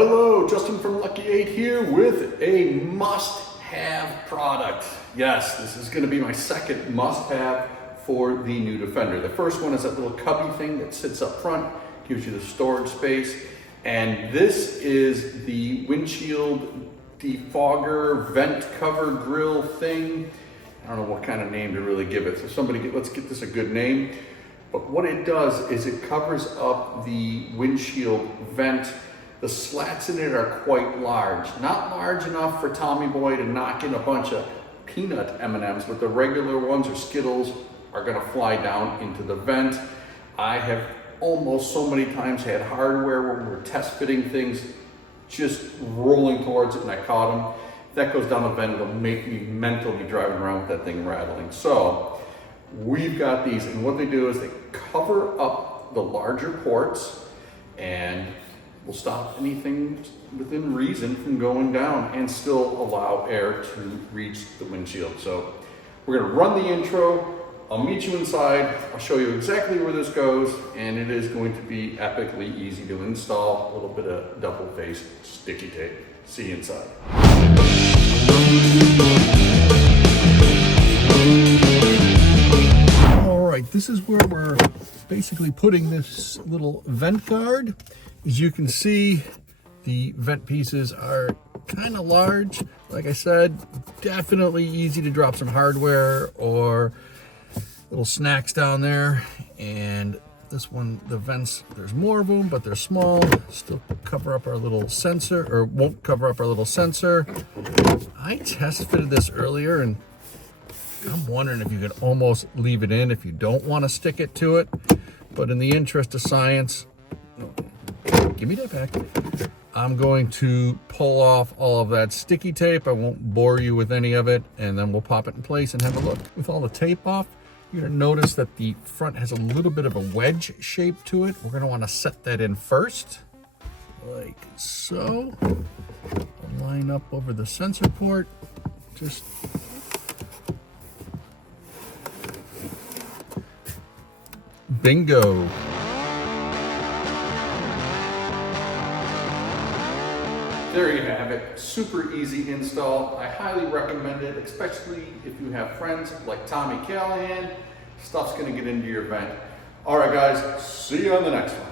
Hello, Justin from Lucky8 here with a must-have product. Yes, this is going to be my second must-have for the new Defender. The first one is that little cubby thing that sits up front, gives you the storage space. And this is the windshield defogger, vent cover grill thing. I don't know what kind of name to really give it. So let's get this a good name. But what it does is it covers up the windshield vent. The slats in it are quite large. Not large enough for Tommy Boy to knock in a bunch of peanut M&Ms, but the regular ones or Skittles are gonna fly down into the vent. I have almost so many times had hardware where we were test fitting things, just rolling towards it and I caught them. If that goes down the vent, it'll make me mentally driving around with that thing rattling. So we've got these, and what they do is they cover up the larger ports and will stop anything within reason from going down and still allow air to reach the windshield. So we're gonna run the intro. I'll meet you inside. I'll show you exactly where this goes, and it is going to be epically easy to install. A little bit of double-faced sticky tape. See you inside. All right, this is where we're basically putting this little vent guard. As you can see, the vent pieces are kind of large. Like I said, definitely easy to drop some hardware or little snacks down there. And this one, the vents, there's more of them, but they're small. Still cover up our little sensor, or won't cover up our little sensor. I test fitted this earlier, and I'm wondering if you could almost leave it in if you don't want to stick it to it. But in the interest of science, give me that back. I'm going to pull off all of that sticky tape. I won't bore you with any of it, and then we'll pop it in place and have a look. With all the tape off, you're gonna notice that the front has a little bit of a wedge shape to it. We're gonna wanna set that in first, like so. I'll line up over the sensor port, just bingo. There you have it, super easy install. I highly recommend it, especially if you have friends like Tommy Callahan. Stuff's gonna get into your vent. All right guys, see you on the next one.